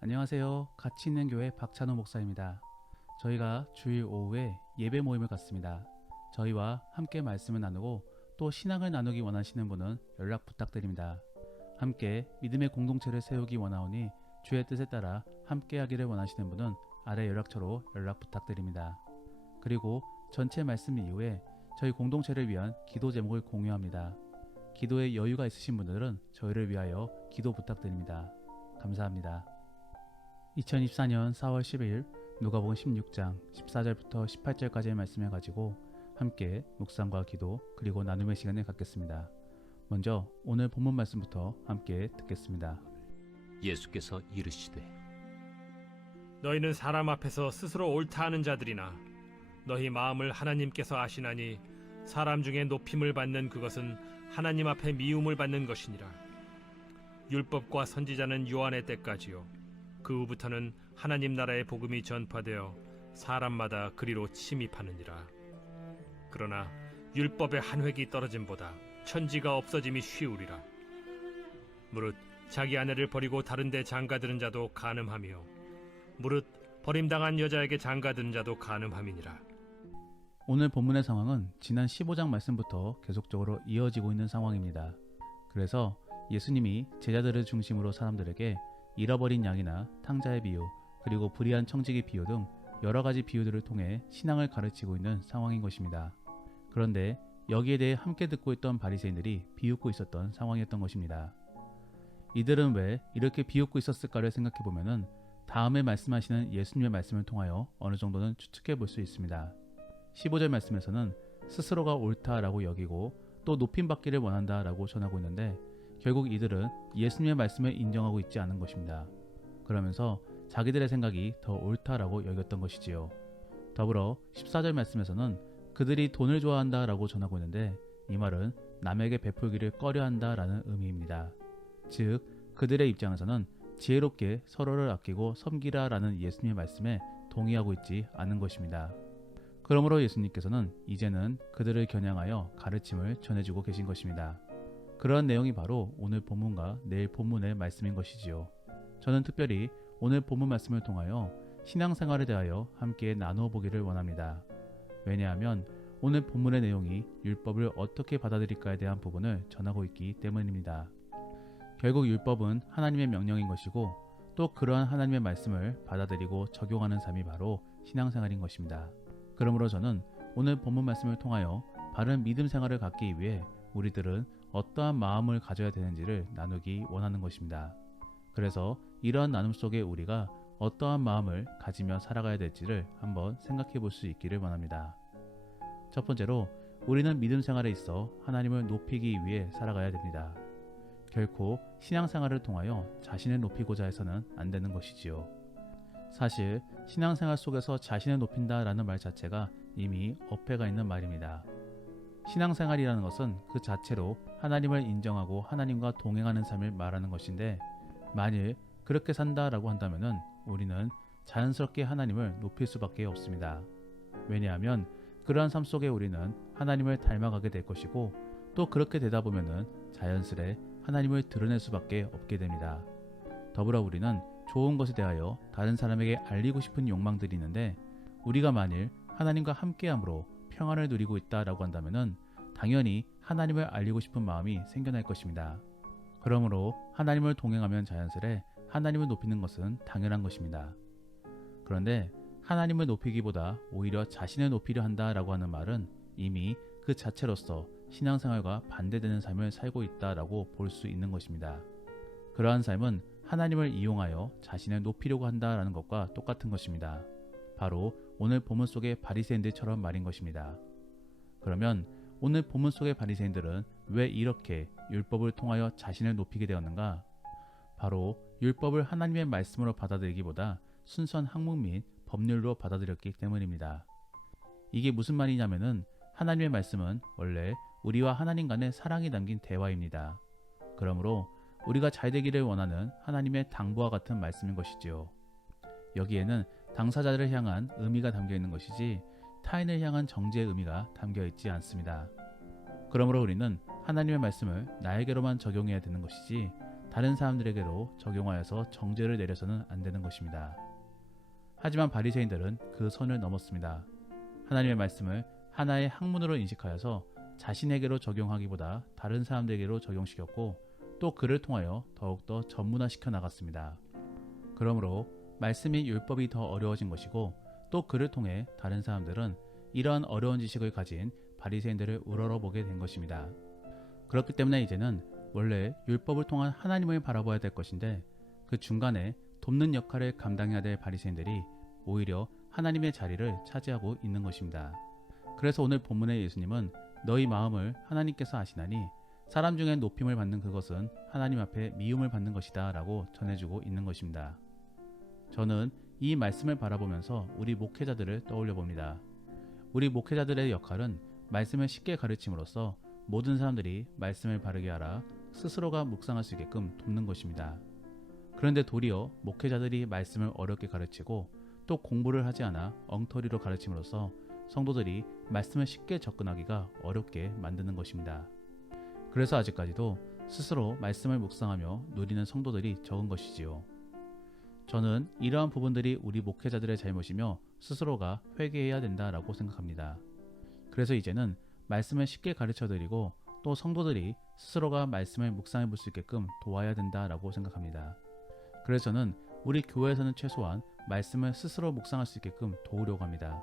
안녕하세요. 가치 있는 교회 박찬호 목사입니다. 저희가 주일 오후에 예배 모임을 갖습니다. 저희와 함께 말씀을 나누고 또 신앙을 나누기 원하시는 분은 연락 부탁드립니다. 함께 믿음의 공동체를 세우기 원하오니 주의 뜻에 따라 함께 하기를 원하시는 분은 아래 연락처로 연락 부탁드립니다. 그리고 전체 말씀 이후에 저희 공동체를 위한 기도 제목을 공유합니다. 기도에 여유가 있으신 분들은 저희를 위하여 기도 부탁드립니다. 감사합니다. 2024년 4월 10일 누가복음 16장 14절부터 18절까지의 말씀을 가지고 함께 묵상과 기도 그리고 나눔의 시간을 갖겠습니다. 먼저 오늘 본문 말씀부터 함께 듣겠습니다. 예수께서 이르시되 너희는 사람 앞에서 스스로 옳다 하는 자들이나 너희 마음을 하나님께서 아시나니 사람 중에 높임을 받는 그것은 하나님 앞에 미움을 받는 것이니라. 율법과 선지자는 요한의 때까지요 그 후부터는 하나님 나라의 복음이 전파되어 사람마다 그리로 침입하느니라. 그러나 율법의 한 획이 떨어짐보다 천지가 없어짐이 쉬우리라. 무릇 자기 아내를 버리고 다른 데 장가드는 자도 간음하며 무릇 버림당한 여자에게 장가드는 자도 간음함이니라. 오늘 본문의 상황은 지난 15장 말씀부터 계속적으로 이어지고 있는 상황입니다. 그래서 예수님이 제자들을 중심으로 사람들에게 잃어버린 양이나 탕자의 비유, 그리고 불의한 청지기 비유 등 여러 가지 비유들을 통해 신앙을 가르치고 있는 상황인 것입니다. 그런데 여기에 대해 함께 듣고 있던 바리새인들이 비웃고 있었던 상황이었던 것입니다. 이들은 왜 이렇게 비웃고 있었을까를 생각해 보면은 다음에 말씀하시는 예수님의 말씀을 통하여 어느 정도는 추측해 볼 수 있습니다. 15절 말씀에서는 스스로가 옳다라고 여기고 또 높임받기를 원한다라고 전하고 있는데 결국 이들은 예수님의 말씀을 인정하고 있지 않은 것입니다. 그러면서 자기들의 생각이 더 옳다라고 여겼던 것이지요. 더불어 14절 말씀에서는 그들이 돈을 좋아한다라고 전하고 있는데 이 말은 남에게 베풀기를 꺼려한다라는 의미입니다. 즉 그들의 입장에서는 지혜롭게 서로를 아끼고 섬기라라는 예수님의 말씀에 동의하고 있지 않은 것입니다. 그러므로 예수님께서는 이제는 그들을 겨냥하여 가르침을 전해주고 계신 것입니다. 그러한 내용이 바로 오늘 본문과 내일 본문의 말씀인 것이지요. 저는 특별히 오늘 본문 말씀을 통하여 신앙생활에 대하여 함께 나누어 보기를 원합니다. 왜냐하면 오늘 본문의 내용이 율법을 어떻게 받아들일까에 대한 부분을 전하고 있기 때문입니다. 결국 율법은 하나님의 명령인 것이고 또 그러한 하나님의 말씀을 받아들이고 적용하는 삶이 바로 신앙생활인 것입니다. 그러므로 저는 오늘 본문 말씀을 통하여 바른 믿음 생활을 갖기 위해 우리들은 어떠한 마음을 가져야 되는지를 나누기 원하는 것입니다. 그래서 이러한 나눔 속에 우리가 어떠한 마음을 가지며 살아가야 될지를 한번 생각해 볼 수 있기를 원합니다. 첫 번째로 우리는 믿음 생활에 있어 하나님을 높이기 위해 살아가야 됩니다. 결코 신앙생활을 통하여 자신을 높이고자 해서는 안 되는 것이지요. 사실 신앙생활 속에서 자신을 높인다라는 말 자체가 이미 어폐가 있는 말입니다. 신앙생활이라는 것은 그 자체로 하나님을 인정하고 하나님과 동행하는 삶을 말하는 것인데 만일 그렇게 산다라고 한다면 우리는 자연스럽게 하나님을 높일 수밖에 없습니다. 왜냐하면 그러한 삶 속에 우리는 하나님을 닮아가게 될 것이고 또 그렇게 되다 보면 자연스레 하나님을 드러낼 수밖에 없게 됩니다. 더불어 우리는 좋은 것에 대하여 다른 사람에게 알리고 싶은 욕망들이 있는데 우리가 만일 하나님과 함께함으로 평안을 누리고 있다라고 한다면 당연히 하나님을 알리고 싶은 마음이 생겨날 것입니다. 그러므로 하나님을 동행하면 자연스레 하나님을 높이는 것은 당연한 것입니다. 그런데 하나님을 높이기보다 오히려 자신을 높이려 한다라고 하는 말은 이미 그 자체로서 신앙생활과 반대되는 삶을 살고 있다라고 볼 수 있는 것입니다. 그러한 삶은 하나님을 이용하여 자신을 높이려고 한다라는 것과 똑같은 것입니다. 바로 오늘 본문 속의 바리새인들처럼 말인 것입니다. 그러면 오늘 본문 속의 바리새인들은 왜 이렇게 율법을 통하여 자신을 높이게 되었는가? 바로 율법을 하나님의 말씀으로 받아들이기보다 순수한 학문 및 법률로 받아들였기 때문입니다. 이게 무슨 말이냐면은 하나님의 말씀은 원래 우리와 하나님 간의 사랑이 담긴 대화입니다. 그러므로 우리가 잘 되기를 원하는 하나님의 당부와 같은 말씀인 것이지요. 여기에는 당사자를 향한 의미가 담겨 있는 것이지 타인을 향한 정죄의 의미가 담겨 있지 않습니다. 그러므로 우리는 하나님의 말씀을 나에게로만 적용해야 되는 것이지 다른 사람들에게로 적용하여서 정죄를 내려서는 안 되는 것입니다. 하지만 바리새인들은 그 선을 넘었습니다. 하나님의 말씀을 하나의 학문으로 인식하여서 자신에게로 적용하기보다 다른 사람들에게로 적용시켰고 또 그를 통하여 더욱더 전문화시켜 나갔습니다. 그러므로 말씀이 율법이 더 어려워진 것이고 또 그를 통해 다른 사람들은 이러한 어려운 지식을 가진 바리새인들을 우러러보게 된 것입니다. 그렇기 때문에 이제는 원래 율법을 통한 하나님을 바라봐야 될 것인데 그 중간에 돕는 역할을 감당해야 될 바리새인들이 오히려 하나님의 자리를 차지하고 있는 것입니다. 그래서 오늘 본문의 예수님은 너희 마음을 하나님께서 아시나니 사람 중에 높임을 받는 그것은 하나님 앞에 미움을 받는 것이다 라고 전해주고 있는 것입니다. 저는 이 말씀을 바라보면서 우리 목회자들을 떠올려 봅니다. 우리 목회자들의 역할은 말씀을 쉽게 가르침으로써 모든 사람들이 말씀을 바르게 하라 스스로가 묵상할 수 있게끔 돕는 것입니다. 그런데 도리어 목회자들이 말씀을 어렵게 가르치고 또 공부를 하지 않아 엉터리로 가르침으로써 성도들이 말씀을 쉽게 접근하기가 어렵게 만드는 것입니다. 그래서 아직까지도 스스로 말씀을 묵상하며 누리는 성도들이 적은 것이지요. 저는 이러한 부분들이 우리 목회자들의 잘못이며 스스로가 회개해야 된다라고 생각합니다. 그래서 이제는 말씀을 쉽게 가르쳐드리고 또 성도들이 스스로가 말씀을 묵상해 볼 수 있게끔 도와야 된다라고 생각합니다. 그래서 저는 우리 교회에서는 최소한 말씀을 스스로 묵상할 수 있게끔 도우려고 합니다.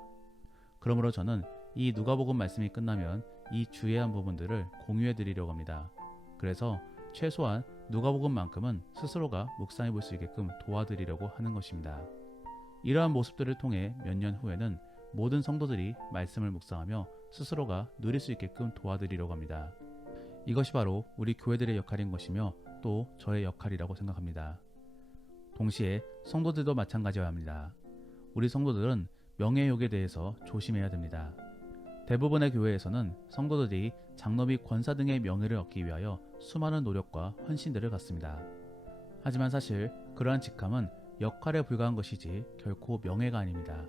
그러므로 저는 이 누가복음 말씀이 끝나면 이 주의한 부분들을 공유해 드리려고 합니다. 그래서 최소한 누가복음만큼은 스스로가 묵상해 볼 수 있게끔 도와드리려고 하는 것입니다. 이러한 모습들을 통해 몇 년 후에는 모든 성도들이 말씀을 묵상하며 스스로가 누릴 수 있게끔 도와드리려고 합니다. 이것이 바로 우리 교회들의 역할인 것이며 또 저의 역할이라고 생각합니다. 동시에 성도들도 마찬가지여야 합니다. 우리 성도들은 명예욕에 대해서 조심해야 됩니다. 대부분의 교회에서는 성도들이 장로 및 권사 등의 명예를 얻기 위하여 수많은 노력과 헌신들을 갖습니다. 하지만 사실 그러한 직함은 역할에 불과한 것이지 결코 명예가 아닙니다.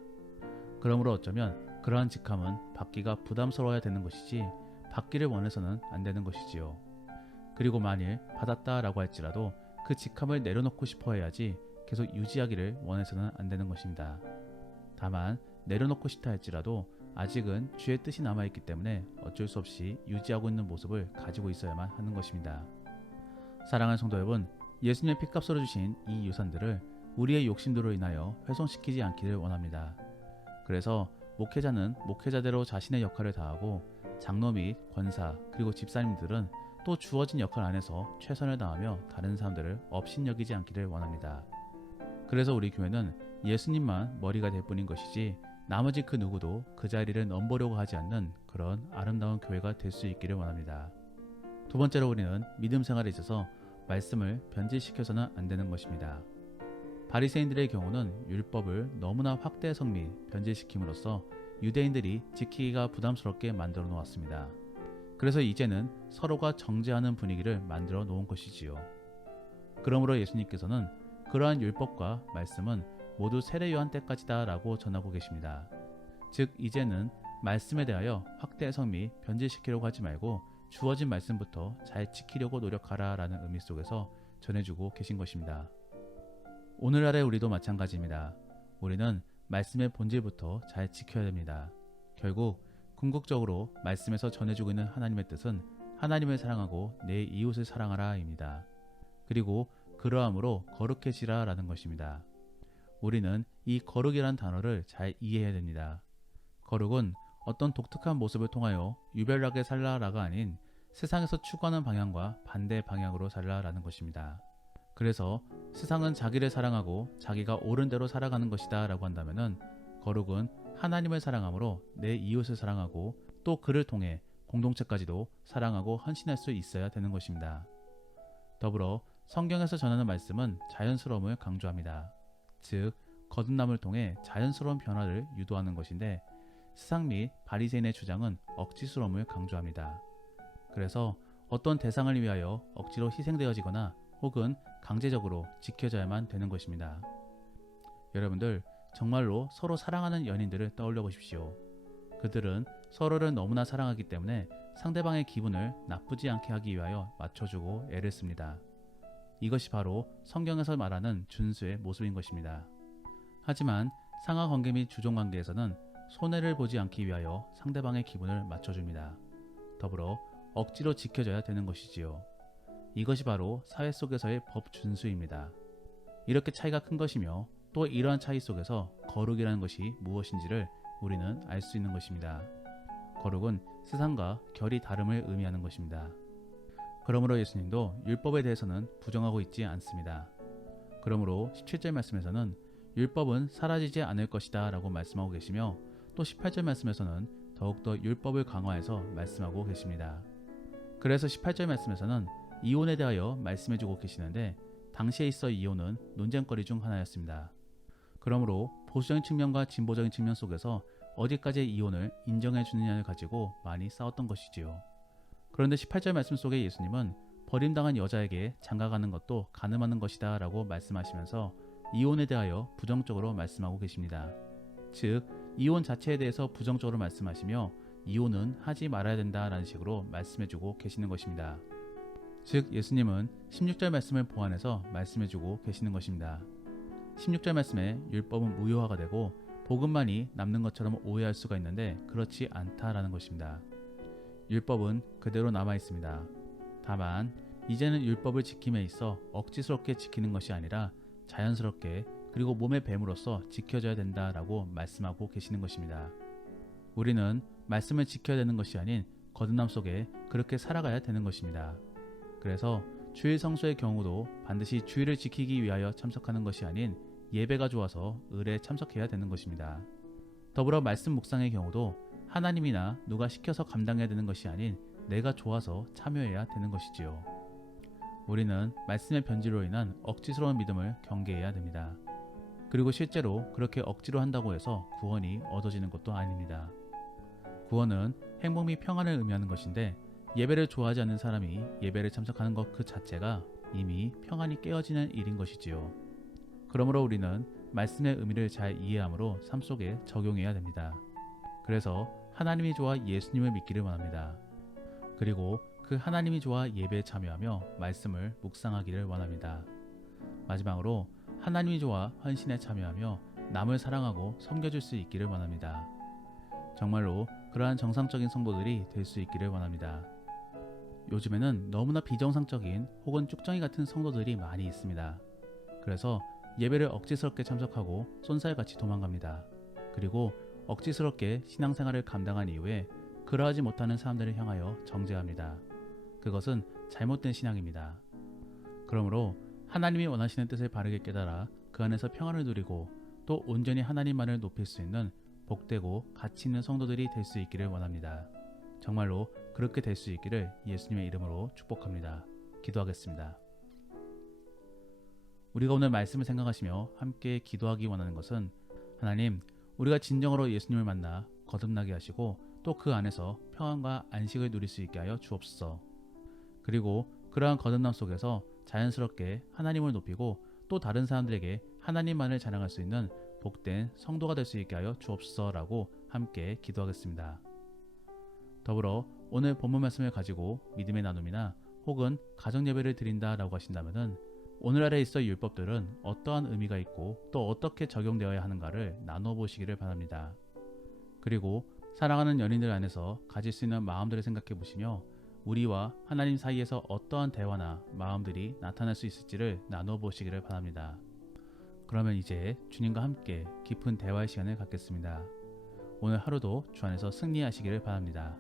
그러므로 어쩌면 그러한 직함은 받기가 부담스러워야 되는 것이지 받기를 원해서는 안 되는 것이지요. 그리고 만일 받았다라고 할지라도 그 직함을 내려놓고 싶어 해야지 계속 유지하기를 원해서는 안 되는 것입니다. 다만 내려놓고 싶다 할지라도 아직은 주의 뜻이 남아있기 때문에 어쩔 수 없이 유지하고 있는 모습을 가지고 있어야만 하는 것입니다. 사랑하는 성도 여러분, 예수님의 피값으로 주신 이 유산들을 우리의 욕심들로 인하여 훼손시키지 않기를 원합니다. 그래서 목회자는 목회자대로 자신의 역할을 다하고 장로 및 권사 그리고 집사님들은 또 주어진 역할 안에서 최선을 다하며 다른 사람들을 업신여기지 않기를 원합니다. 그래서 우리 교회는 예수님만 머리가 될 뿐인 것이지 나머지 그 누구도 그 자리를 넘보려고 하지 않는 그런 아름다운 교회가 될 수 있기를 원합니다. 두 번째로 우리는 믿음 생활에 있어서 말씀을 변질시켜서는 안 되는 것입니다. 바리새인들의 경우는 율법을 너무나 확대 성미 변질시킴으로써 유대인들이 지키기가 부담스럽게 만들어 놓았습니다. 그래서 이제는 서로가 정죄하는 분위기를 만들어 놓은 것이지요. 그러므로 예수님께서는 그러한 율법과 말씀은 모두 세례 요한 때까지다 라고 전하고 계십니다. 즉 이제는 말씀에 대하여 확대 성미 변질시키려고 하지 말고 주어진 말씀부터 잘 지키려고 노력하라 라는 의미 속에서 전해주고 계신 것입니다. 오늘날의 우리도 마찬가지입니다. 우리는 말씀의 본질부터 잘 지켜야 됩니다. 결국 궁극적으로 말씀에서 전해주고 있는 하나님의 뜻은 하나님을 사랑하고 내 이웃을 사랑하라 입니다. 그리고 그러함으로 거룩해지라 라는 것입니다. 우리는 이 거룩이란 단어를 잘 이해해야 됩니다. 거룩은 어떤 독특한 모습을 통하여 유별나게 살라라가 아닌 세상에서 추구하는 방향과 반대 방향으로 살라라는 것입니다. 그래서 세상은 자기를 사랑하고 자기가 옳은 대로 살아가는 것이다 라고 한다면은 거룩은 하나님을 사랑함으로 내 이웃을 사랑하고 또 그를 통해 공동체까지도 사랑하고 헌신할 수 있어야 되는 것입니다. 더불어 성경에서 전하는 말씀은 자연스러움을 강조합니다. 즉 거듭남을 통해 자연스러운 변화를 유도하는 것인데 세상 및 바리새인의 주장은 억지스러움을 강조합니다. 그래서 어떤 대상을 위하여 억지로 희생되어지거나 혹은 강제적으로 지켜져야만 되는 것입니다. 여러분들 정말로 서로 사랑하는 연인들을 떠올려 보십시오. 그들은 서로를 너무나 사랑하기 때문에 상대방의 기분을 나쁘지 않게 하기 위하여 맞춰주고 애를 씁니다. 이것이 바로 성경에서 말하는 준수의 모습인 것입니다. 하지만 상하 관계 및 주종 관계에서는 손해를 보지 않기 위하여 상대방의 기분을 맞춰줍니다. 더불어 억지로 지켜줘야 되는 것이지요. 이것이 바로 사회 속에서의 법 준수입니다. 이렇게 차이가 큰 것이며 또 이러한 차이 속에서 거룩이라는 것이 무엇인지를 우리는 알 수 있는 것입니다. 거룩은 세상과 결이 다름을 의미하는 것입니다. 그러므로 예수님도 율법에 대해서는 부정하고 있지 않습니다. 그러므로 17절 말씀에서는 율법은 사라지지 않을 것이다 라고 말씀하고 계시며 또 18절 말씀에서는 더욱더 율법을 강화해서 말씀하고 계십니다. 그래서 18절 말씀에서는 이혼에 대하여 말씀해주고 계시는데 당시에 있어 이혼은 논쟁거리 중 하나였습니다. 그러므로 보수적인 측면과 진보적인 측면 속에서 어디까지 이혼을 인정해 주느냐를 가지고 많이 싸웠던 것이지요. 그런데 18절 말씀 속에 예수님은 버림당한 여자에게 장가가는 것도 간음하는 것이다 라고 말씀하시면서 이혼에 대하여 부정적으로 말씀하고 계십니다. 즉 이혼 자체에 대해서 부정적으로 말씀하시며 이혼은 하지 말아야 된다라는 식으로 말씀해주고 계시는 것입니다. 즉 예수님은 16절 말씀을 보완해서 말씀해주고 계시는 것입니다. 16절 말씀에 율법은 무효화가 되고 복음만이 남는 것처럼 오해할 수가 있는데 그렇지 않다라는 것입니다. 율법은 그대로 남아 있습니다. 다만 이제는 율법을 지킴에 있어 억지스럽게 지키는 것이 아니라 자연스럽게 그리고 몸의 뱀으로서 지켜져야 된다라고 말씀하고 계시는 것입니다. 우리는 말씀을 지켜야 되는 것이 아닌 거듭남 속에 그렇게 살아가야 되는 것입니다. 그래서 주일 성수의 경우도 반드시 주일을 지키기 위하여 참석하는 것이 아닌 예배가 좋아서 을에 참석해야 되는 것입니다. 더불어 말씀 묵상의 경우도 하나님이나 누가 시켜서 감당해야 되는 것이 아닌 내가 좋아서 참여해야 되는 것이지요. 우리는 말씀의 변질로 인한 억지스러운 믿음을 경계해야 됩니다. 그리고 실제로 그렇게 억지로 한다고 해서 구원이 얻어지는 것도 아닙니다. 구원은 행복 및 평안을 의미하는 것인데 예배를 좋아하지 않는 사람이 예배를 참석하는 것 그 자체가 이미 평안이 깨어지는 일인 것이지요. 그러므로 우리는 말씀의 의미를 잘 이해함으로 삶 속에 적용해야 됩니다. 그래서 하나님이 좋아 예수님을 믿기를 원합니다. 그리고 그 하나님이 좋아 예배에 참여하며 말씀을 묵상하기를 원합니다. 마지막으로 하나님이 좋아 헌신에 참여하며 남을 사랑하고 섬겨줄 수 있기를 원합니다. 정말로 그러한 정상적인 성도들이 될 수 있기를 원합니다. 요즘에는 너무나 비정상적인 혹은 쭉정이 같은 성도들이 많이 있습니다. 그래서 예배를 억지스럽게 참석하고 쏜살같이 도망갑니다. 그리고 억지스럽게 신앙생활을 감당한 이후에 그러하지 못하는 사람들을 향하여 정죄합니다. 그것은 잘못된 신앙입니다. 그러므로 하나님이 원하시는 뜻을 바르게 깨달아 그 안에서 평안을 누리고 또 온전히 하나님만을 높일 수 있는 복되고 가치 있는 성도들이 될 수 있기를 원합니다. 정말로 그렇게 될 수 있기를 예수님의 이름으로 축복합니다. 기도하겠습니다. 우리가 오늘 말씀을 생각하시며 함께 기도하기 원하는 것은 하나님, 우리가 진정으로 예수님을 만나 거듭나게 하시고 또 그 안에서 평안과 안식을 누릴 수 있게 하여 주옵소서. 그리고 그러한 거듭남 속에서 자연스럽게 하나님을 높이고 또 다른 사람들에게 하나님만을 자랑할 수 있는 복된 성도가 될 수 있게 하여 주옵소서라고 함께 기도하겠습니다. 더불어 오늘 본문 말씀을 가지고 믿음의 나눔이나 혹은 가정 예배를 드린다라고 하신다면은 오늘 아래에 있어 율법들은 어떠한 의미가 있고 또 어떻게 적용되어야 하는가를 나눠 보시기를 바랍니다. 그리고 사랑하는 연인들 안에서 가질 수 있는 마음들을 생각해 보시며 우리와 하나님 사이에서 어떠한 대화나 마음들이 나타날 수 있을지를 나눠 보시기를 바랍니다. 그러면 이제 주님과 함께 깊은 대화의 시간을 갖겠습니다. 오늘 하루도 주 안에서 승리하시기를 바랍니다.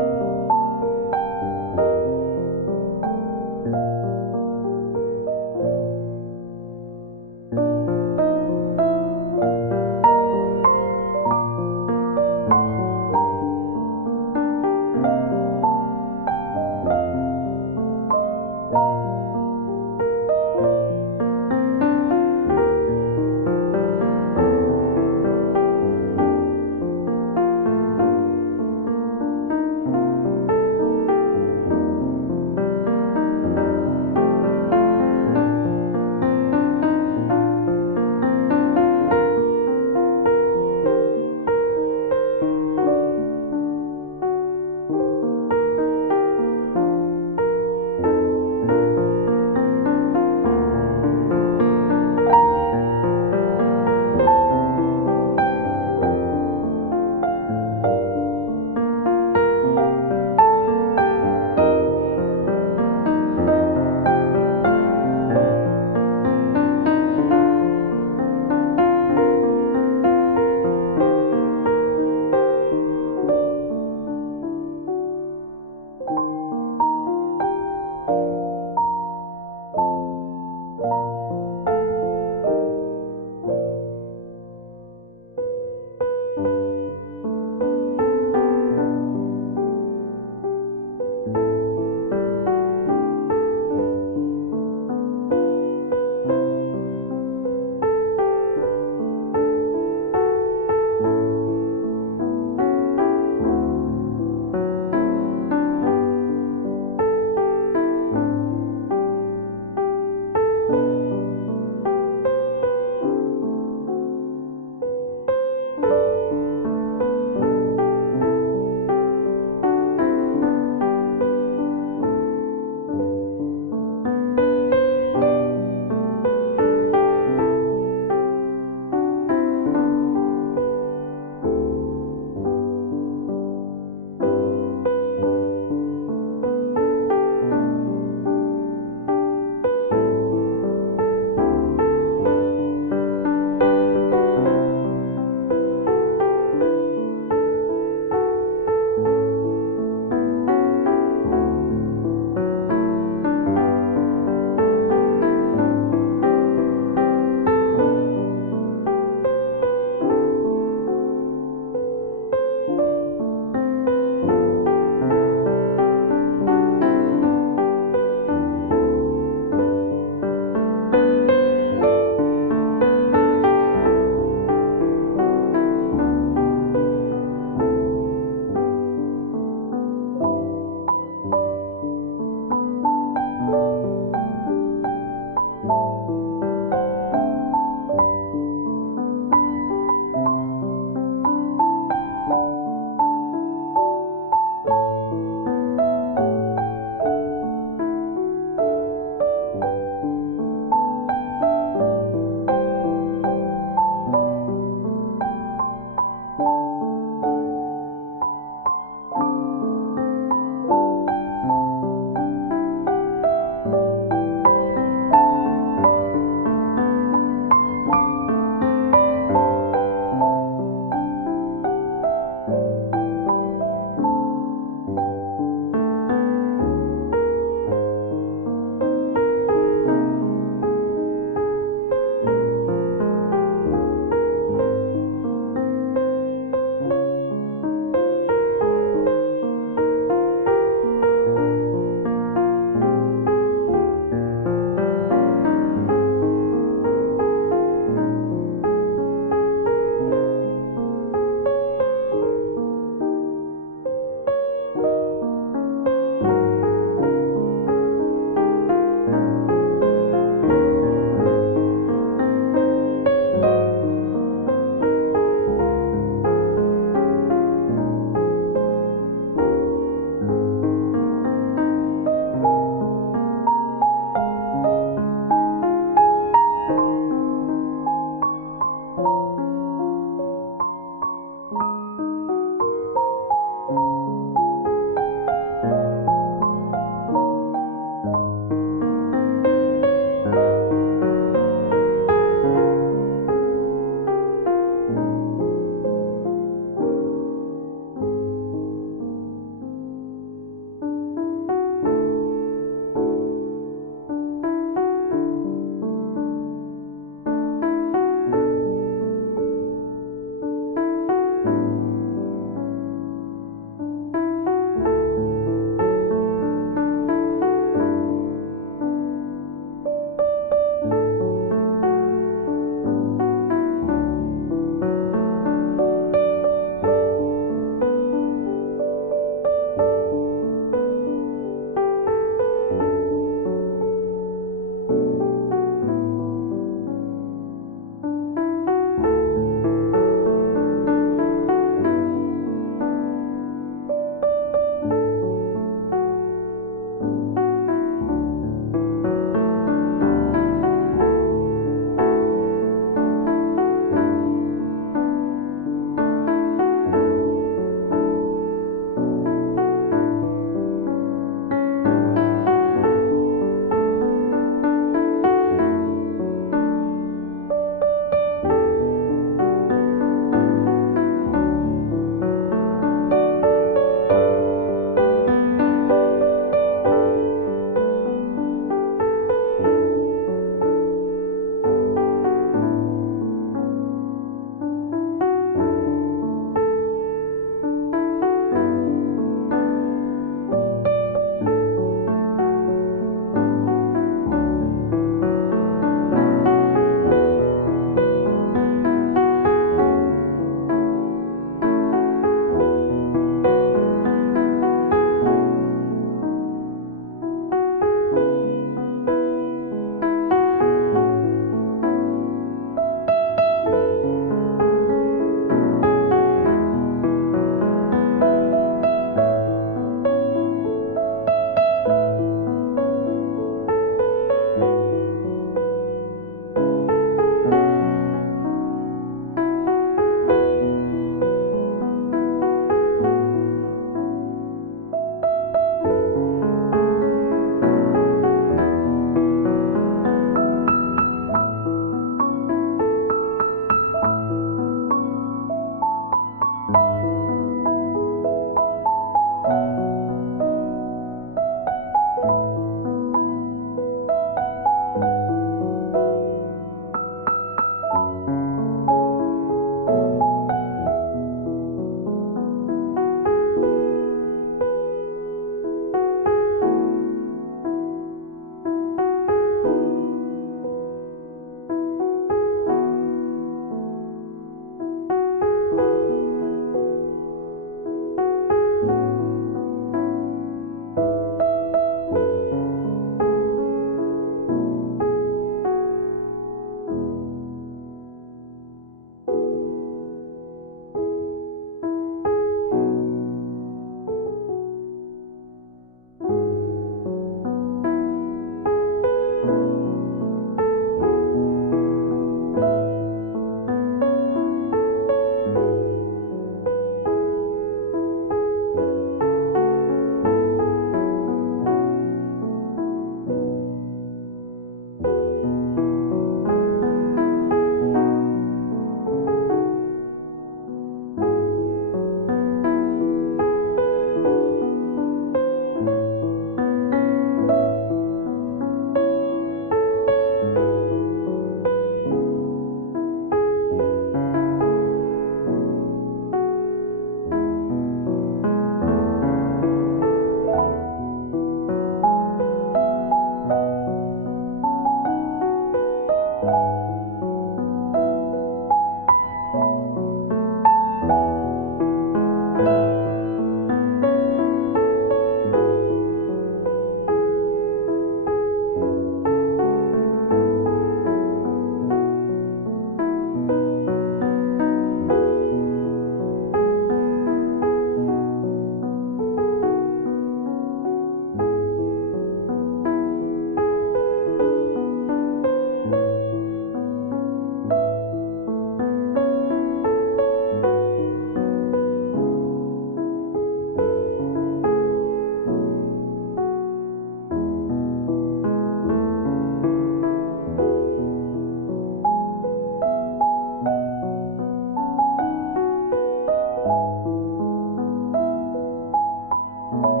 니다